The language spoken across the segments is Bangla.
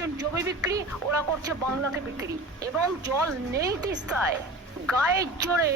করছেন জমি বিক্রি, ওরা করছে বাংলাকে বিক্রি, এবং জল নেই তিস্তায়। গায়ের জোরে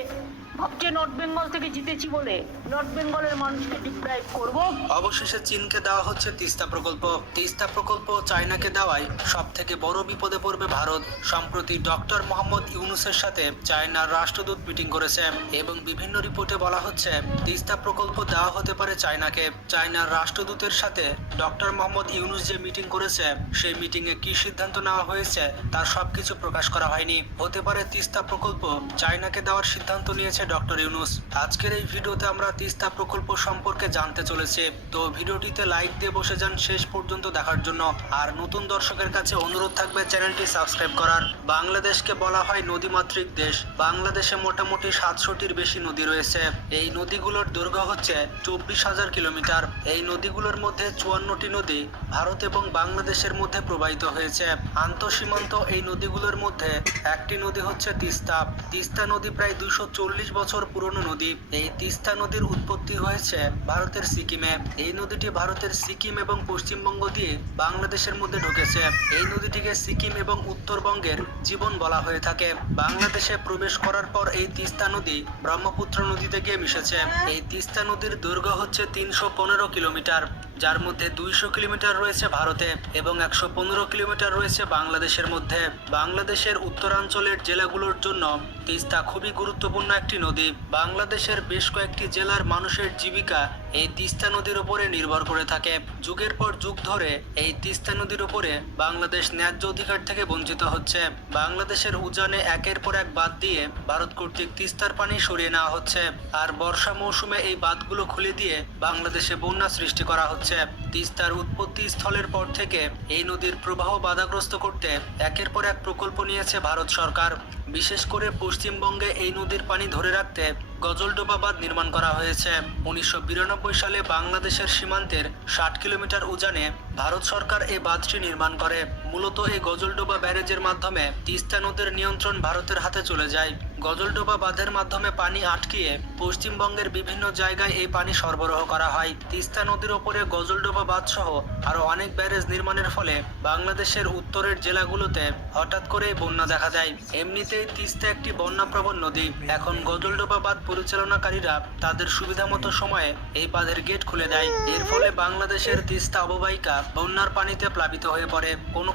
ভাবছে নর্থ বেঙ্গল থেকে জিতেছি বলে নর্থ বেঙ্গলের মানুষকে ডিপ্রাইভ করব। অবশেষে চীনকে দেওয়া হচ্ছে তিস্তা প্রকল্প। তিস্তা প্রকল্প চায়নাকে দেওয়ায় সব থেকে বড় বিপদে পড়বে ভারত। সম্প্রতি ডক্টর মোহাম্মদ ইউনূসের সাথে চায়নার রাষ্ট্রদূত মিটিং করেছে এবং বিভিন্ন রিপোর্টে বলা হচ্ছে তিস্তা প্রকল্প দেওয়া হতে পারে চায়নাকে। চায়নার রাষ্ট্রদূতের সাথে ডক্টর মোহাম্মদ ইউনূস যে মিটিং করেছে সেই মিটিংয়ে কি সিদ্ধান্ত নেওয়া হয়েছে তার সবকিছু প্রকাশ করা হয়নি। হতে পারে তিস্তা প্রকল্প চায়নাকে দেওয়ার সিদ্ধান্ত নিয়েছে ডক্টর ইউনূস। আজকের এই ভিডিওতে আমরা তিস্তা প্রকল্প সম্পর্কে জানতে চলেছি, তো ভিডিওটিতে লাইক দিয়ে বসে যান শেষ পর্যন্ত দেখার জন্য। আর নতুন দর্শকের কাছে অনুরোধ থাকবে চ্যানেলটি সাবস্ক্রাইব করার। বাংলাদেশকে বলা হয় নদীমাতৃক দেশ। বাংলাদেশে মোটামুটি 700টির বেশি নদী রয়েছে। এই নদীগুলোর দৈর্ঘ্য হচ্ছে 24,000 কিলোমিটার। এই নদীগুলোর মধ্যে 54টি নদী ভারত এবং বাংলাদেশের মধ্যে প্রবাহিত হয়েছে। আন্তঃসীমান্ত এই নদীগুলোর মধ্যে একটি নদী হচ্ছে তিস্তা। তিস্তা নদী প্রায় 240 বছর পুরনো নদী। এই তিস্তা নদীর উৎপত্তি হয়েছে ভারতের সিকিমে। এই নদীটি ভারতের সিকিম এবং পশ্চিমবঙ্গ দিয়ে বাংলাদেশের মধ্যে ঢুকেছে। এই নদীটিকে সিকিম এবং উত্তরবঙ্গের জীবন বলা হয়ে থাকে। বাংলাদেশে প্রবেশ করার পর এই তিস্তা নদী ব্রহ্মপুত্র নদীতে গিয়ে মিশেছে। এই তিস্তা নদীর দৈর্ঘ্য হচ্ছে 315 কিলোমিটার, যার মধ্যে 200 কিলোমিটার রয়েছে ভারতে এবং 115 কিলোমিটার রয়েছে বাংলাদেশের মধ্যে। বাংলাদেশের উত্তরাঞ্চলের জেলাগুলোর জন্য তিস্তা খুবই গুরুত্বপূর্ণ একটি নদী। বাংলাদেশের বেশ কয়েকটি জেলার মানুষের জীবিকা এই তিস্তা নদীর উপরে নির্ভর করে থাকে। যুগের পর যুগ ধরে এই তিস্তা নদীর উপরে বাংলাদেশ ন্যায্য অধিকার থেকে বঞ্চিত হচ্ছে। বাংলাদেশের উজানে একের পর এক বাঁধ দিয়ে ভারত কর্তৃক তিস্তার পানি সরিয়ে নেওয়া হচ্ছে, আর বর্ষা মৌসুমে এই বাঁধগুলো খুলে দিয়ে বাংলাদেশে বন্যা সৃষ্টি করা হচ্ছে। তিস্তার উৎপত্তি স্থলের পর থেকে এই নদীর প্রবাহ বাধাগ্রস্ত করতে একের পর এক প্রকল্প নিয়েছে ভারত সরকার। বিশেষ করে পশ্চিমবঙ্গে এই নদীর পানি ধরে রাখতে গজলডোবা বাঁধ নির্মাণ করা হয়েছে। 1992 সালে বাংলাদেশের সীমান্তের 60 কিলোমিটার উজানে ভারত সরকার এই বাঁধটি নির্মাণ করে। মূলত এই গজলডোবা ব্যারেজের মাধ্যমে তিস্তা নদীর নিয়ন্ত্রণ ভারতের হাতে চলে যায়। গজলডোবা বাঁধের মাধ্যমে পানি আটকিয়ে পশ্চিমবঙ্গের বিভিন্ন জায়গায় এই পানি সরবরাহ করা হয়। তিস্তা নদীর ওপরে গজলডোবা বাঁধ সহ আরো অনেক ব্যারেজ নির্মাণের ফলে বাংলাদেশের উত্তরের জেলাগুলোতে হঠাৎ করে বন্যা দেখা দেয়। এমনিতেই তিস্তা একটি বন্যাপ্রবণ নদী। এখন গজলডোবা বাঁধ পরিচালনাকারীরা তাদের সুবিধামতো সময়ে এই বাঁধের গেট খুলে দেয়। এর ফলে বাংলাদেশের তিস্তা অববাহিকা বন্যার পানিতে প্লাবিত হয়ে পড়ে।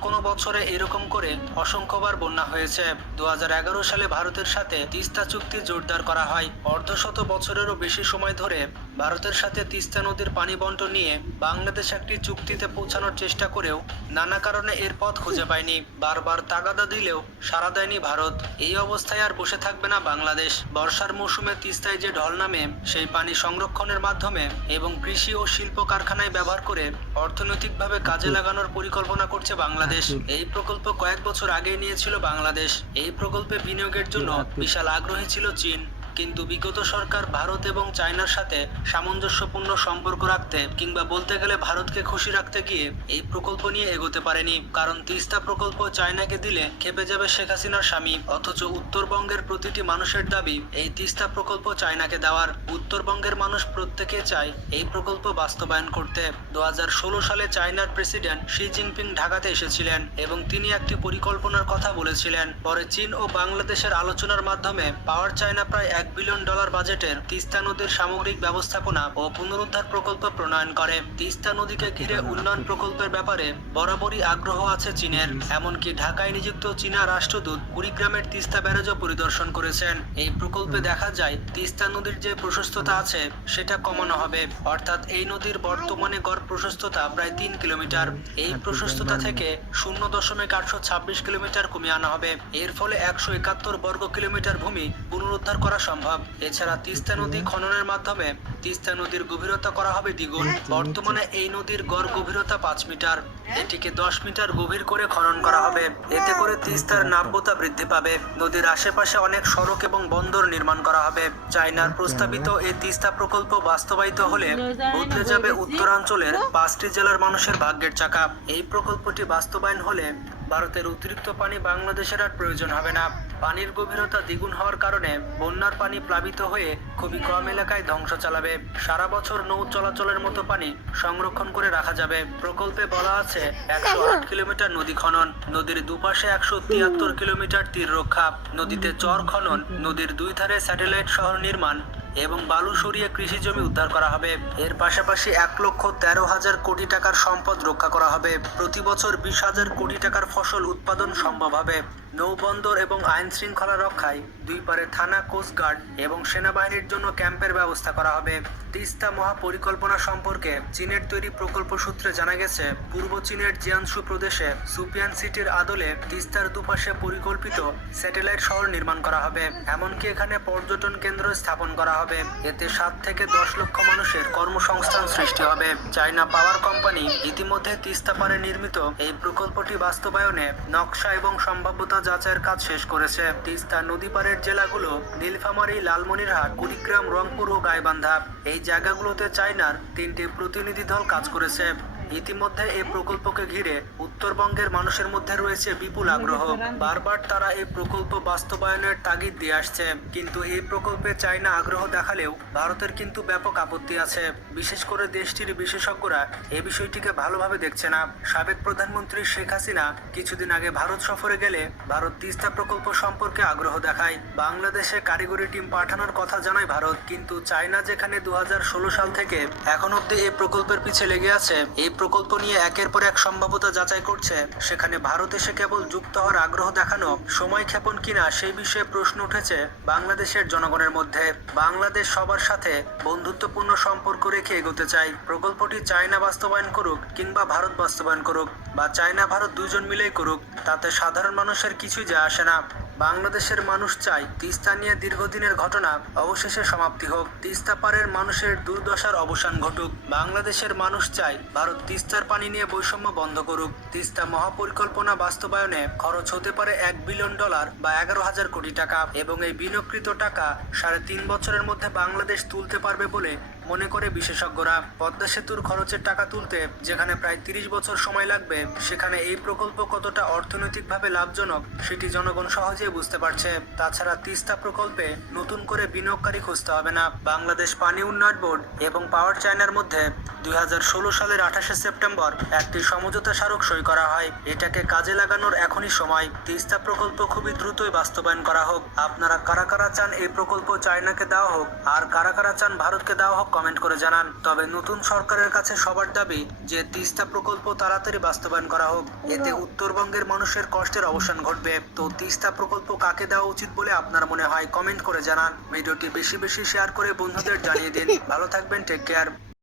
কোনো বছরে এরকম করে অসংখ্যবার বন্যা হয়েছে। 2011 সালে ভারতের সাথে তিস্তা চুক্তি জোরদার করা হয়। অর্ধশত বছরেরও বেশি সময় ধরে ভারতের সাথে তিস্তা নদীর পানি বন্টন নিয়ে বাংলাদেশ একটি চুক্তিতে পৌঁছানোর চেষ্টা করেও নানা কারণে এর পথ খুঁজে পায়নি। বারবার তাগাদা দিলেও সাড়া দেয়নি ভারত। এই অবস্থায় আর বসে থাকবে না বাংলাদেশ। বর্ষার মৌসুমে তিস্তায় যে ঢল নামে সেই পানি সংরক্ষণের মাধ্যমে এবং কৃষি ও শিল্প কারখানায় ব্যবহার করে অর্থনৈতিকভাবে কাজে লাগানোর পরিকল্পনা করছে বাংলাদেশ। এই প্রকল্প কয়েক বছর আগে নিয়েছিল বাংলাদেশ। এই প্রকল্পে বিনিয়োগের জন্য বিশাল আগ্রহী ছিল চীন, কিন্তু বিগত সরকার ভারত এবং চায়নার সাথে সামঞ্জস্যপূর্ণ সম্পর্ক রাখতে কিংবা বলতে গেলে ভারতকে খুশি রাখতে গিয়ে এই প্রকল্প নিয়ে এগোতে পারেনি। কারণ তিস্তা প্রকল্প চায়নাকে দিলে খেপে যাবে শেখ হাসিনার স্বামী। অথচ উত্তরবঙ্গের প্রতিটি মানুষের দাবি এই তিস্তা প্রকল্প চায়নাকে দেওয়ার। উত্তরবঙ্গের মানুষ প্রত্যেকে চায় এই প্রকল্প বাস্তবায়ন করতে। 2016 সালে চায়নার প্রেসিডেন্ট শি জিনপিং ঢাকাতে এসেছিলেন এবং তিনি একটি পরিকল্পনার কথা বলেছিলেন। পরে চীন ও বাংলাদেশের আলোচনার মাধ্যমে পাওয়ার চায়না প্রায় $1 বিলিয়ন বাজেটের তিস্তা নদীর সামগ্রিক ব্যবস্থাপনা ও পুনরুদ্ধার প্রকল্প প্রণয়ন করে। তিস্তা নদীকে ঘিরে উন্নয়ন প্রকল্পের ব্যাপারে বরাবরই আগ্রহ আছে চীনের। এমনকি ঢাকায় নিযুক্ত চীনা রাষ্ট্রদূত কুড়িগ্রামের তিস্তা ব্যারেজও পরিদর্শন করেছেন। এই প্রকল্পে দেখা যায় তিস্তা নদীর যে প্রশস্ততা আছে সেটা কমানো হবে, অর্থাৎ এই নদীর বর্তমানে গড় প্রশস্ততা প্রায় 3 কিলোমিটার। এই প্রশস্ততা থেকে 0.826 কিলোমিটার কমিয়ে আনা হবে। এর ফলে 171 বর্গ কিলোমিটার ভূমি পুনরুদ্ধার করা সম্ভব। এছাড়া তিস্তা নদী খননের মাধ্যমে তিস্তা নদীর গভীরতা করা হবে দ্বিগুণ। বর্তমানে এই নদীর গড় গভীরতা 5 মিটার, এটিকে 10 মিটার গভীর করে খনন করা হবে। এতে করে তিস্তার নাব্যতা বৃদ্ধি পাবে। নদীর আশেপাশে অনেক সড়ক এবং বন্দর নির্মাণ করা হবে। চায়নার প্রস্তাবিত এই তিস্তা প্রকল্প বাস্তবায়িত হলে বদলে যাবে উত্তরাঞ্চলের 5টি জেলার মানুষের ভাগ্যের চাকা। এই প্রকল্পটি বাস্তবায়ন হলে ভারতের অতিরিক্ত পানি বাংলাদেশের আর প্রয়োজন হবে না। পানির গভীরতা দ্বিগুণ হওয়ার কারণে বন্যার পানি প্লাবিত হয়ে খুবই কম এলাকায় ধ্বংস চালাবে। সারা বছর নৌ চলাচলের মতো পানি সংরক্ষণ করে রাখা যাবে। প্রকল্পে বলা আছে 108 কিলোমিটার নদী খনন, নদীর দুপাশে 173 কিলোমিটার তীর রক্ষা, নদীতে চর খনন, নদীর দুই ধারে স্যাটেলাইট শহর নির্মাণ এবং বালু সরিয়ে কৃষি জমি উদ্ধার করা হবে। এর পাশাপাশি 1,13,000 কোটি টাকার সম্পদ রক্ষা করা হবে। প্রতি বছর 20,000 কোটি টাকার ফসল উৎপাদন সম্ভব হবে। নৌবন্দর এবং আইন শৃঙ্খলা রক্ষায় দুই পারে থানা, কোস্টগার্ড এবং সেনাবাহিনীর জন্য ক্যাম্পের ব্যবস্থা করা হবে। তিস্তা মহাপরিকল্পনা সম্পর্কে চীনের তৈরি প্রকল্প সূত্রে জানা গেছে, পূর্ব চীনের জিয়াংশু প্রদেশে সুপিয়ান সিটির আদলে তিস্তার দুপাশে পরিকল্পিত স্যাটেলাইট শহর নির্মাণ করা হবে। এমনকি এখানে পর্যটন কেন্দ্র স্থাপন করা হবে। এতে 7 থেকে 10 লক্ষ মানুষের কর্মসংস্থান সৃষ্টি হবে। চায়না পাওয়ার কোম্পানি ইতিমধ্যে তিস্তা পারে নির্মিত এই প্রকল্পটি বাস্তবায়নে নকশা এবং সম্ভাব্যতা যাচাইয়ের কাজ শেষ করেছে। তিস্তা নদী পারের জেলাগুলো নীলফামারী, লালমনিরহাট, কুড়িগ্রাম, রংপুর ও গাইবান্ধা। এই জায়গাগুলোতে চায়নার 3টি প্রতিনিধি দল কাজ করেছে। ইতিমধ্যে এই প্রকল্পকে ঘিরে উত্তরবঙ্গের মানুষের মধ্যে রয়েছে বিপুল আগ্রহ। বারবার তারা এই প্রকল্প বাস্তবায়নের তাগিদ দিয়ে আসছে। কিন্তু এই প্রকল্পে চায়না আগ্রহ দেখালেও ভারতের কিন্তু ব্যাপক আপত্তি আছে। বিশেষ করে দেশটির বিশেষজ্ঞরা এই বিষয়টিকে ভালোভাবে দেখছে না। সাবেক প্রধানমন্ত্রী শেখ হাসিনা কিছুদিন আগে ভারত সফরে গেলে ভারত তিস্তা প্রকল্প সম্পর্কে আগ্রহ দেখায়। বাংলাদেশে কারিগরি টিম পাঠানোর কথা জানায় ভারত। কিন্তু চায়না যেখানে 2016 সাল থেকে এখন অব্দি এই প্রকল্পের পিছে লেগে আছে, এই প্রকল্প নিয়ে একের পর এক সম্ভাব্যতা যাচাই করছে, সেখানে ভারত এসে কেবল যুক্ত হওয়ার আগ্রহ দেখানো সময় ক্ষেপণ কিনা সেই বিষয়ে প্রশ্ন উঠেছে বাংলাদেশের জনগণের মধ্যে। বাংলাদেশ সবার সাথে বন্ধুত্বপূর্ণ সম্পর্ক রেখে এগোতে চায়। প্রকল্পটি চায়না বাস্তবায়ন করুক কিংবা ভারত বাস্তবায়ন করুক বা চায়না ভারত দুজন মিলেই করুক, তাতে সাধারণ মানুষের কিছুই যায় আসে না। বাংলাদেশের মানুষ চায় তিস্তা নিয়ে দীর্ঘদিনের ঘটনা অবশেষে সমাপ্তি হোক, তিস্তা পারের মানুষের দুর্দশার অবসান ঘটুক। বাংলাদেশের মানুষ চায় ভারত তিস্তার পানি নিয়ে বৈষম্য বন্ধ করুক। তিস্তা মহাপরিকল্পনা বাস্তবায়নে খরচ হতে পারে $1 বিলিয়ন বা 11,000 কোটি টাকা, এবং এই বিনিয়োগকৃত টাকা 3.5 বছরের মধ্যে বাংলাদেশ তুলতে পারবে বলে মনে করে বিশেষজ্ঞরা। পদ্মা সেতুর খরচের টাকা তুলতে যেখানে প্রায় 30 বছর সময় লাগবে, সেখানে এই প্রকল্প কতটা অর্থনৈতিকভাবে লাভজনক সেটি জনগণ সহজেই বুঝতে পারছে। তাছাড়া তিস্তা প্রকল্পে নতুন করে বিনিয়োগকারী খুঁজতে হবে না। বাংলাদেশ পানি উন্নয়ন বোর্ড এবং পাওয়ার চায়নার মধ্যে 2016 সালের 28শে সেপ্টেম্বর একটি সমঝোতা স্মারক সই করা হয়। এটাকে কাজে লাগানোর এখনই সময়। তিস্তা প্রকল্প খুবই দ্রুতই বাস্তবায়ন করা হোক। আপনারা কারা কারা চান এই প্রকল্প চায়নাকে দেওয়া হোক আর কারা কারা চান ভারতকে দেওয়া হোক কমেন্ট করে জানান। তবে নতুন সরকারের কাছে সবার দাবি যে তিস্তা প্রকল্প তাড়াতাড়ি বাস্তবায়ন করা হোক। এতে উত্তরবঙ্গের মানুষের কষ্টের অবসান ঘটবে। তো তিস্তা প্রকল্প কাকে দেওয়া উচিত বলে আপনার মনে হয় কমেন্ট করে জানান। ভিডিওটি বেশি বেশি শেয়ার করে বন্ধুদের জানিয়ে দিন। ভালো থাকবেন, টেক কেয়ার।